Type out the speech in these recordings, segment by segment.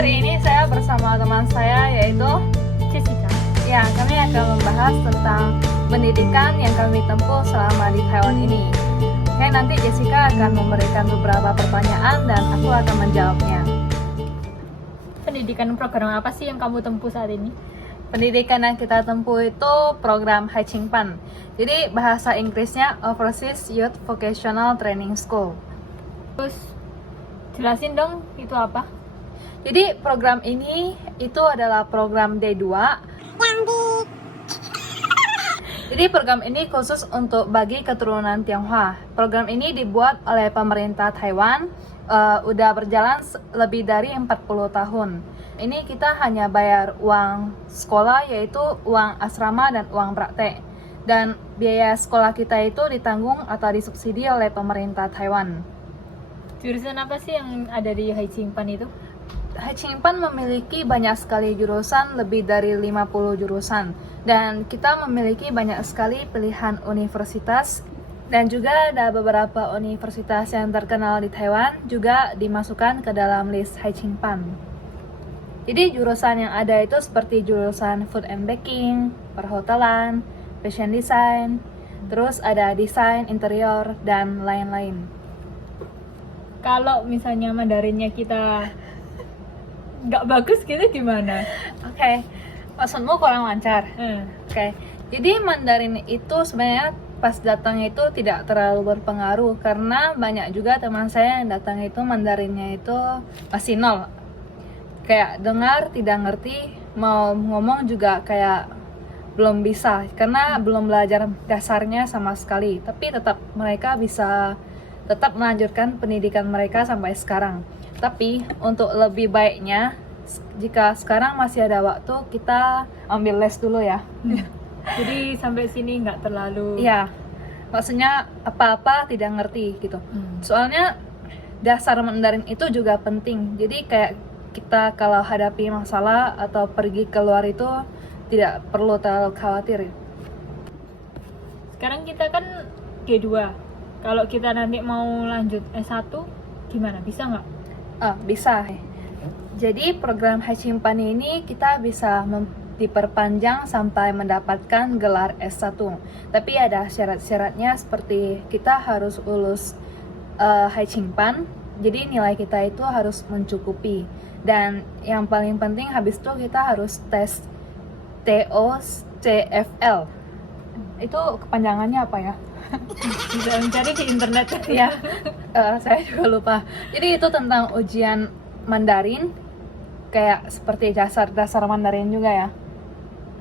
hari ini saya bersama teman saya yaitu Jessica. ya kami akan membahas tentang pendidikan yang kami tempuh selama di Taiwan ini. Oke, nanti Jessica akan memberikan beberapa pertanyaan dan aku akan menjawabnya. Pendidikan program apa sih yang kamu tempuh saat ini? Pendidikan yang kita tempuh itu program Hai Ching Pan. Jadi bahasa Inggrisnya Overseas Youth Vocational Training School. Terus jelasin dong itu apa? Jadi program ini itu adalah program D2 Jadi program ini khusus untuk bagi keturunan Tionghoa. Program ini dibuat oleh pemerintah Taiwan, udah berjalan lebih dari 40 tahun. Ini kita hanya bayar uang sekolah, yaitu uang asrama dan uang praktek. Dan biaya sekolah kita itu ditanggung atau disubsidi oleh pemerintah Taiwan. Jurusan apa sih yang ada di Hai Ching Pan itu? Hai Ching Pan memiliki banyak sekali jurusan, lebih dari 50 jurusan. Dan kita memiliki banyak sekali pilihan universitas. Dan juga ada beberapa universitas yang terkenal di Taiwan juga dimasukkan ke dalam list Hai Ching Pan. Jadi jurusan yang ada itu seperti jurusan Food and Baking, Perhotelan, Fashion Design, terus ada desain interior, dan lain-lain. Kalau misalnya Mandarinnya kita nggak bagus gitu gimana? Oke, maksudmu kurang lancar? Oke, jadi Mandarin itu sebenarnya pas datang itu tidak terlalu berpengaruh karena banyak juga teman saya yang datang itu Mandarinnya itu masih nol. Kayak dengar tidak ngerti, mau ngomong juga kayak belum bisa karena belum belajar dasarnya sama sekali. Tapi tetap mereka bisa tetap melanjutkan pendidikan mereka sampai sekarang. Tapi untuk lebih baiknya, jika sekarang masih ada waktu, kita ambil les dulu ya. Jadi sampai sini nggak terlalu. Iya, maksudnya apa-apa tidak ngerti gitu. Soalnya dasar Mandarin itu juga penting. Jadi kayak kita kalau hadapi masalah atau pergi keluar itu tidak perlu terlalu khawatir. Sekarang kita kan D2. Kalau kita nanti mau lanjut S1 gimana? Bisa nggak? Bisa. Jadi program Hai Ching Pan ini kita bisa diperpanjang sampai mendapatkan gelar S1. Tapi ada syarat-syaratnya seperti kita harus lulus Hai Ching Pan. Jadi nilai kita itu harus mencukupi. Dan yang paling penting habis itu kita harus tes TOCFL. Itu kepanjangannya apa ya? Bisa mencari di internet Ya, saya juga lupa. Jadi itu tentang ujian Mandarin, kayak seperti dasar Mandarin juga ya.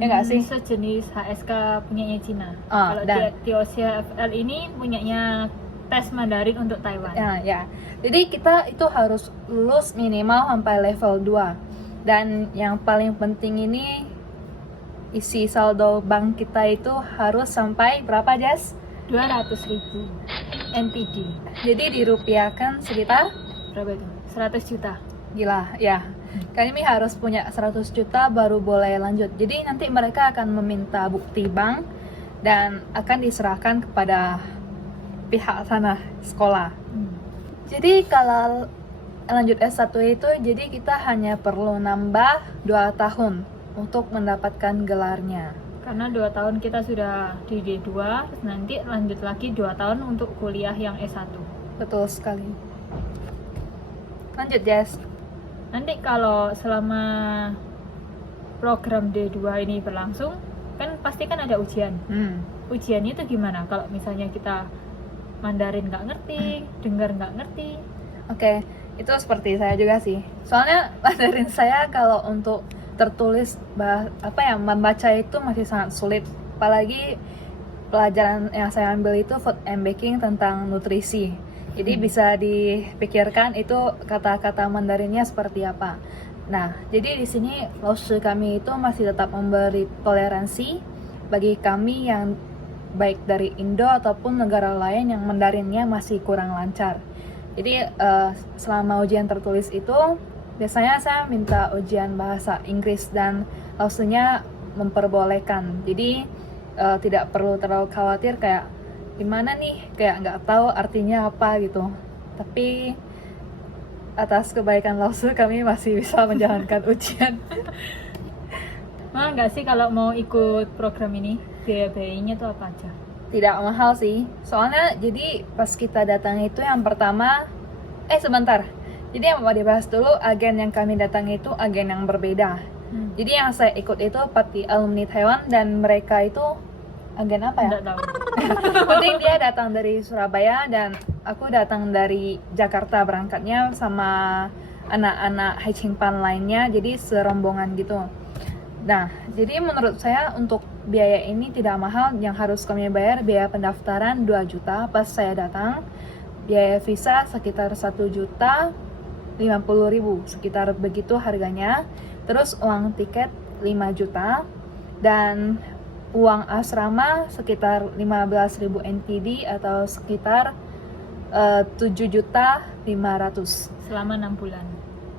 Ya nggak sih? Sejenis HSK punyanya Cina. Kalau dan TOCFL ini punyanya tes Mandarin untuk Taiwan. ya. Jadi kita itu harus lulus minimal sampai level 2. Dan yang paling penting ini isi saldo bank kita itu harus sampai berapa, Jas? 200.000 NTD. Jadi dirupiahkan sekitar Berapa itu? 100 juta. gila ya. Kami harus punya 100 juta baru boleh lanjut. Jadi nanti mereka akan meminta bukti bank dan akan diserahkan kepada pihak sana sekolah. Jadi kalau lanjut S1 itu jadi kita hanya perlu nambah 2 tahun untuk mendapatkan gelarnya. Karena 2 tahun kita sudah di D2, terus nanti lanjut lagi 2 tahun untuk kuliah yang S1. Betul sekali. Lanjut, Jess. Nanti kalau selama program D2 ini berlangsung, kan pasti kan ada ujian. Ujiannya itu gimana? Kalau misalnya kita Mandarin nggak ngerti, dengar nggak ngerti. Oke, itu seperti saya juga sih. Soalnya Mandarin saya kalau untuk tertulis membaca itu masih sangat sulit. Apalagi pelajaran yang saya ambil itu Food and Baking tentang nutrisi. Jadi bisa dipikirkan itu kata-kata Mandarinnya seperti apa. Nah, jadi di sini laoshi kami itu masih tetap memberi toleransi bagi kami yang baik dari Indo ataupun negara lain yang Mandarinnya masih kurang lancar. Jadi selama ujian tertulis itu biasanya saya minta ujian bahasa Inggris dan laoshinya memperbolehkan. Jadi tidak perlu terlalu khawatir kayak gimana nih, kayak nggak tahu artinya apa gitu. Tapi atas kebaikan Lausu kami masih bisa menjalankan ujian. Mahal nggak sih kalau mau ikut program ini? Biaya-biayanya tuh apa aja? Tidak mahal sih, soalnya jadi pas kita datang itu yang pertama, sebentar, jadi yang mau dibahas dulu, agen yang kami datang itu agen yang berbeda. Jadi yang saya ikut itu Parti Alumni Taiwan, dan mereka itu agen apa ya? Nggak tahu. Penting dia datang dari Surabaya dan aku datang dari Jakarta berangkatnya sama anak-anak Haicingpan lainnya, jadi serombongan gitu. Nah, jadi menurut saya untuk biaya ini tidak mahal. Yang harus kami bayar biaya pendaftaran 2 juta pas saya datang, biaya visa sekitar 1.050.000, sekitar begitu harganya. Terus uang tiket 5 juta dan uang asrama sekitar 15.000 NTD atau sekitar 7.500.000. Selama 6 bulan.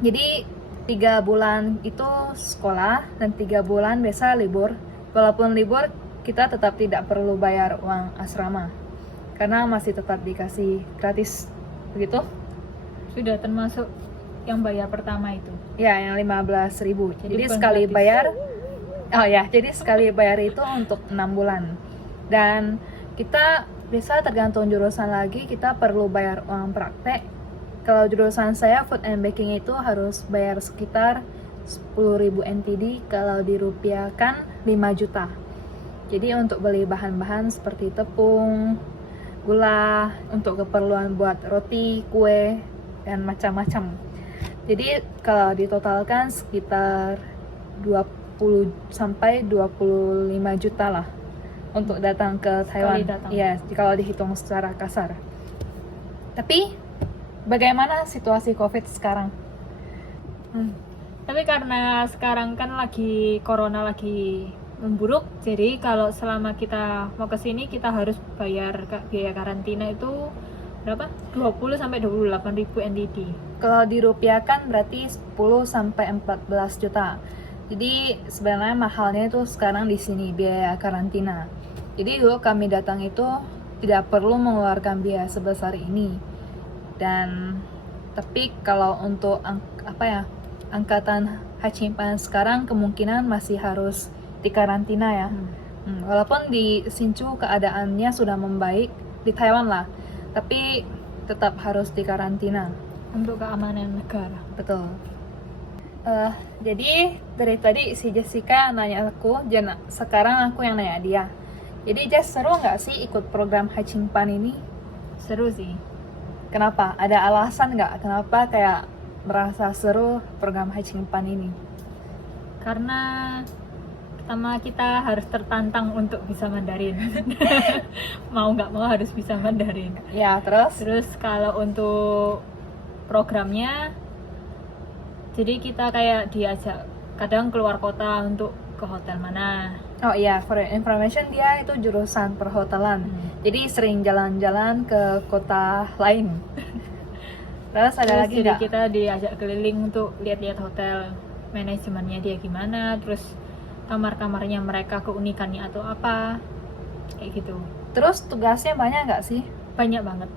Jadi 3 bulan itu sekolah dan 3 bulan biasa libur. Walaupun libur, kita tetap tidak perlu bayar uang asrama karena masih tetap dikasih gratis, begitu? Sudah termasuk yang bayar pertama itu. Ya, yang 15.000. Jadi bukan sekali gratis. bayar, jadi sekali bayar itu untuk 6 bulan. Dan kita bisa tergantung jurusan lagi, kita perlu bayar uang praktek. Kalau jurusan saya food and baking itu harus bayar sekitar 10.000 NTD, kalau dirupiahkan 5 juta. Jadi untuk beli bahan-bahan seperti tepung, gula, untuk keperluan buat roti, kue, dan macam-macam. Jadi kalau ditotalkan sekitar 20 sampai 25 juta lah untuk datang ke Taiwan. datang. Iya, kalau dihitung secara kasar. Tapi bagaimana situasi COVID sekarang? Tapi karena sekarang kan lagi corona lagi memburuk, jadi kalau selama kita mau ke sini kita harus bayar biaya karantina itu berapa? 20 sampai 28.000 NTD. Kalau dirupiahkan berarti 10 sampai 14 juta. Jadi sebenarnya mahalnya itu sekarang di sini biaya karantina. Jadi dulu kami datang itu tidak perlu mengeluarkan biaya sebesar ini. Dan tapi kalau untuk angkatan Haicingpan sekarang kemungkinan masih harus dikarantina ya. Walaupun di Hsinchu keadaannya sudah membaik, di Taiwan lah, tapi tetap harus dikarantina. Untuk keamanan negara. Betul. Jadi dari tadi si Jessica nanya aku, dan sekarang aku yang nanya dia. Jadi Jess, seru nggak sih ikut program Haicingpan ini? Seru sih. Kenapa? Ada alasan nggak kenapa kayak merasa seru program Haicingpan ini? Karena pertama kita harus tertantang untuk bisa Mandarin. Mau nggak mau harus bisa Mandarin. Ya, terus? Terus kalau untuk programnya, jadi kita kayak diajak kadang keluar kota untuk ke hotel mana. Oh iya, for your information dia itu jurusan perhotelan. Jadi sering jalan-jalan ke kota lain. Terus ada Terus lagi jadi nggak? kita diajak keliling untuk lihat-lihat hotel, manajemennya dia gimana, terus kamar-kamarnya mereka keunikannya atau apa, kayak gitu. Terus tugasnya banyak nggak sih? Banyak banget.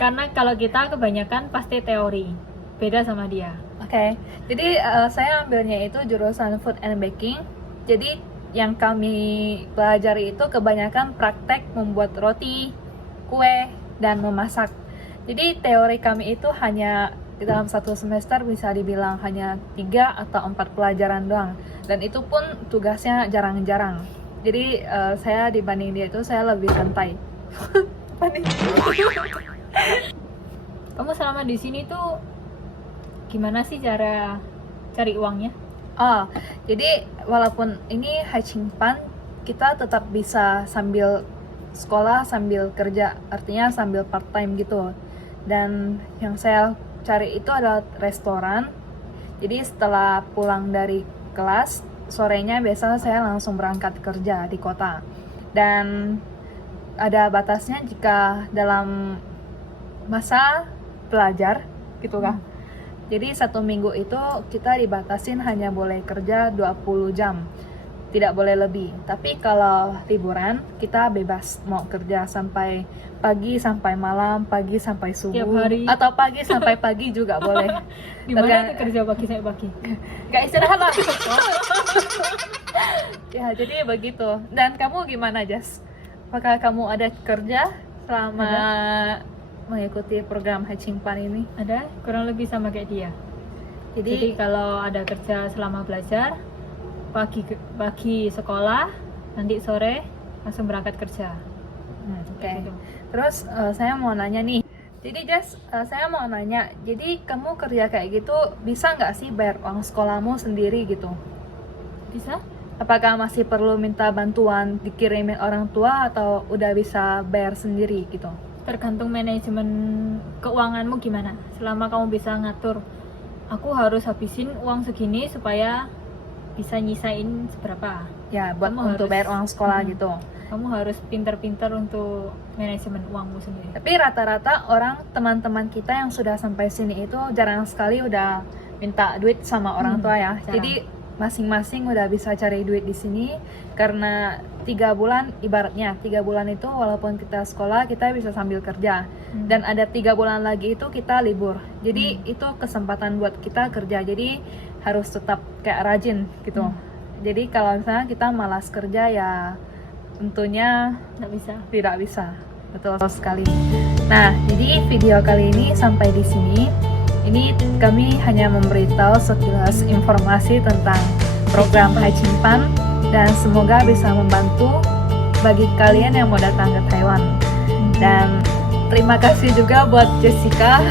Karena kalau kita kebanyakan pasti teori, beda sama dia. Oke, jadi saya ambilnya itu jurusan food and baking. Jadi yang kami pelajari itu kebanyakan praktek membuat roti, kue, dan memasak. Jadi teori kami itu hanya di dalam satu semester bisa dibilang hanya 3 atau 4 pelajaran doang. Dan itu pun tugasnya jarang-jarang. Jadi saya dibanding dia itu saya lebih santai. Apa nih? Kamu selama di sini tuh gimana sih cara cari uangnya? Jadi walaupun ini Haicingpan, kita tetap bisa sambil sekolah sambil kerja, artinya sambil part time gitu. Dan yang saya cari itu adalah restoran. Jadi setelah pulang dari kelas, sorenya biasa saya langsung berangkat kerja di kota. Dan ada batasnya jika dalam masa pelajar gitu kah. Jadi 1 minggu itu kita dibatasin hanya boleh kerja 20 jam. tidak boleh lebih. Tapi kalau liburan kita bebas mau kerja sampai pagi sampai malam, pagi sampai Tiap subuh, hari. atau pagi sampai pagi juga boleh. Gimana tuh kerja pagi sampai pagi? Gak istirahat lah. Ya jadi begitu. Dan kamu gimana, Jas? Apakah kamu ada kerja selama mengikuti program Hachingpan ini? Ada kurang lebih sama kayak dia. Jadi kalau ada kerja selama belajar, pagi sekolah, nanti sore langsung berangkat kerja. Oke. Kayak gitu. Terus saya mau nanya nih. Jadi Jas, saya mau nanya. Jadi kamu kerja kayak gitu bisa nggak sih bayar uang sekolahmu sendiri gitu? Bisa? Apakah masih perlu minta bantuan dikirimin orang tua atau udah bisa bayar sendiri gitu? Tergantung manajemen keuanganmu gimana. Selama kamu bisa ngatur, aku harus habisin uang segini supaya bisa nyisain seberapa. Ya, buat Kamu untuk harus- bayar uang sekolah Mhm. gitu. Kamu harus pintar-pintar untuk manajemen uangmu sendiri. Tapi rata-rata orang teman-teman kita yang sudah sampai sini itu jarang sekali udah minta duit sama orang tua ya. jarang. Jadi masing-masing udah bisa cari duit di sini karena 3 bulan ibaratnya 3 bulan itu walaupun kita sekolah kita bisa sambil kerja dan ada 3 bulan lagi itu kita libur. Jadi itu kesempatan buat kita kerja. Jadi harus tetap kayak rajin gitu. Jadi kalau misalnya kita malas kerja ya tentunya nggak bisa. tidak bisa. Betul sekali. Nah, jadi video kali ini sampai di sini. Ini kami hanya memberitahu sekilas informasi tentang program Hachingpan dan semoga bisa membantu bagi kalian yang mau datang ke Taiwan. Dan terima kasih juga buat Jessica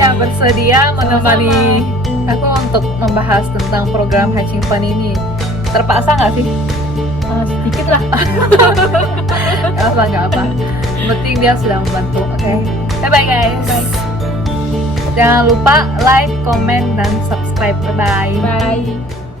yang bersedia menemani aku untuk membahas tentang program Hachingpan ini. Terpaksa nggak sih? Sedikit lah. Nggak apa. Yang penting dia sudah membantu. Oke. Bye-bye guys. Bye. Jangan lupa like, comment, dan subscribe. Bye-bye. Bye.